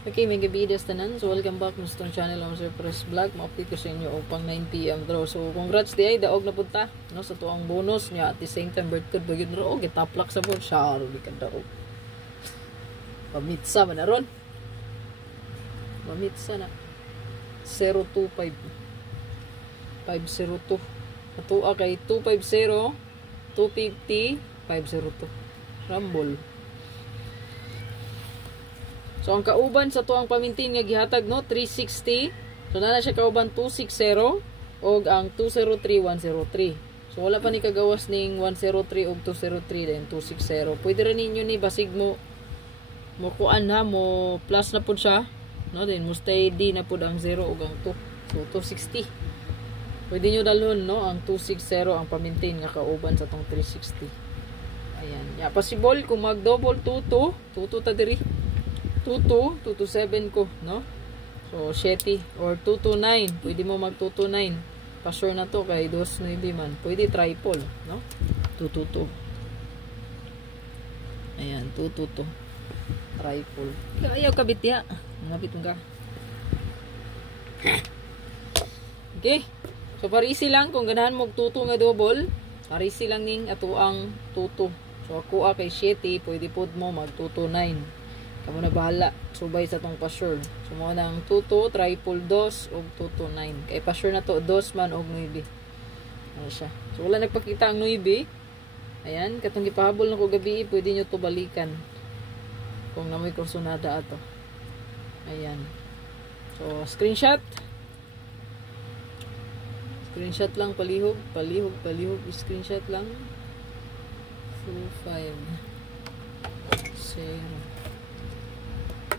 Okay, may gabidas tanan. So, welcome back sa itong channel on Sir Press Vlog. Ma-update ko sa inyo upang 9 PM draw. So, congrats di ay, daog na punta. No, sa tuang bonus niya. At the same time, birth code bagay draw. Okay, taplak sa board. Syaro, di ka daog. Pamitsa man na ron. Pamitsa na. 025. 502. Atua kay 250, 250, 502. Rumble. So, ang kauban sa tuang pamintin nga gihatag, no? 360. So, na siya kauban 260. O ang 203, 103. So, wala pa ni kagawas ning 103 o 203 then 260. Pwede rin ninyo ni basig mo kuan ha, mo plus na po siya. No? Then, mo stay D na po ang 0 o ang 2. So, 260. Pwede nyo dalhon, no? Ang 260 ang pamintin nga kauban sa tong 360. Ayan. Ya, possible kung mag-double 22. 22 ta diri. 22, 227 ko, no? So, 7 or 229. Pwede mo mag 229. Pa-sure na to kay 2.9 man. Pwede triple, no? 222. Ayan, 222. Triple. Ayaw kabit ya. Ngapit mo ka. Okay. So, parisi lang. Kung ganahan mo 22 nga double, parisi lang ning ato ang 22. So, ako kay 7, pwede po mo mag 229. Kamu na bahala. Subay sa tong pa-sure. So, mo na ang 22, triple 2, o 229. Kaya pa-sure na to, 2 man o 9. Ano siya. So, wala nagpakita ang 9. Ayan. Katong gipahabol na ko gabi, pwede nyo to balikan. Kung namoy kursonada ato. Ayan. So, screenshot. Screenshot lang, palihog. Palihog. Screenshot lang. 2, 5. 0.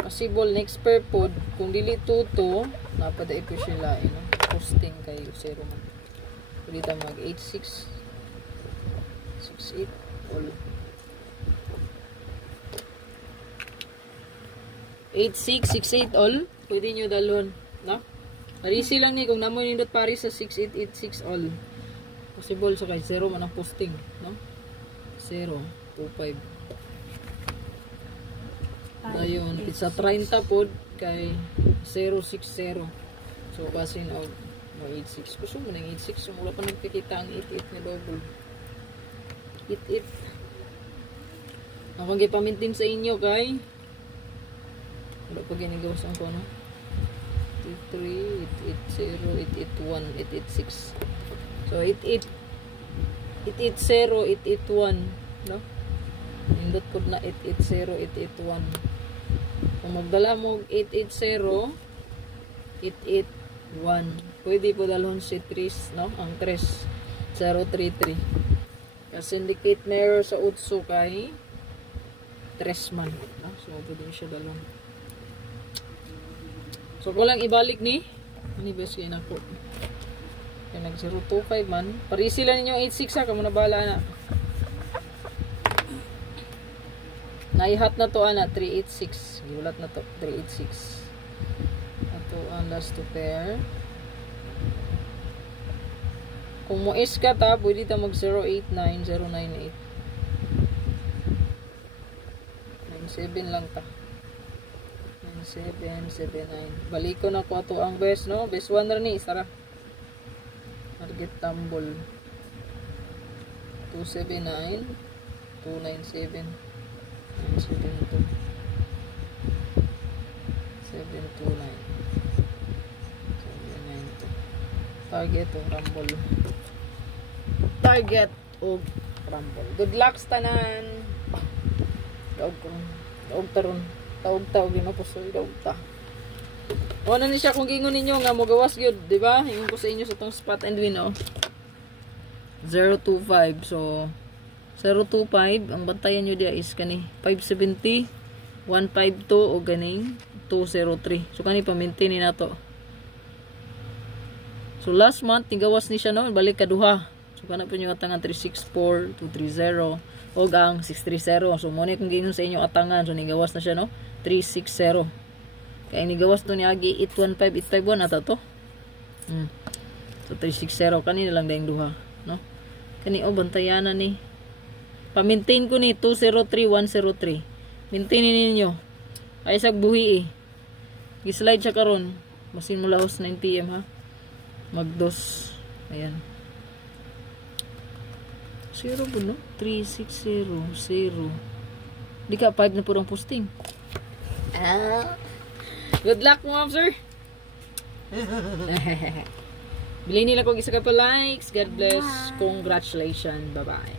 Possible next per pod kung dili tuto napaday ko sila posting kayo 0 man pwede ta mag 86 68 all 8668 all pwede nyo dalon no marisi lang ni kung namoy nindot pari sa 6886 all possible so kay 0 man ang posting no 0 25 ayun, sa 30 pod kay 060. So, basin og 86. Gusto mo ng 86. So, wala pa nagpikita ang 88 na double. 88. Ang gipamintin sa inyo kay wala pa ginigawas ang kono. 83, 880, 881, 886. So, 88. 880, 881. No? Indot po na 880, 881. Kung magdala mo 880, 881. Pwede po dalhon si 3, no? Ang 3, 033. Kasi syndicate mirror sa utso kay 3 man. No? So, pwede siya dalhon. So, kung lang ibalik ni, ano ba siya na po? Kaya nag 025 man. Parisi lang ninyo 86 ha, kamo na bahala na. Naihat na to ana 386. Giulat na to 386. Ato ang last to pair. Kung mo is ka ta, pwede ta mag 089 098. 97 lang ta. 9779. Balik ko na ko ato ang best no. Best one ra ni Sara. Target tumble 279 297 729 target o rumble good luck tanan daog taron taog ginapusoy daog ta o na ni siya kung gingon ninyo nga mo gawas gyud di ba ingon ko sa inyo sa tong spot and win 025 so 025 ang bantayan nyo dia is kani 570 152 o ganing 203 so kani pa-maintain na to so last month tigawas ni siya no balik kaduha so kana po nyo atangan 364 230 o ang 630 so muna kung gingon sa inyo atangan so nigawas na siya no 360 kaya nigawas to ni agi 815 851 ata to so 360 kanina lang dahing duha no kani o bantayan na ni pa-maintain ko ni 203 103 maintain ninyo ay sag buhi Gi-slide siya karon. Masin mo lahos 9 PM ha. Magdos. Ayan. 0 po no? 360 0. Di ka 5 na purang posting. Good luck mo, sir. Bilhin nila kong isa ka pa likes. God bless. Congratulations. Bye-bye.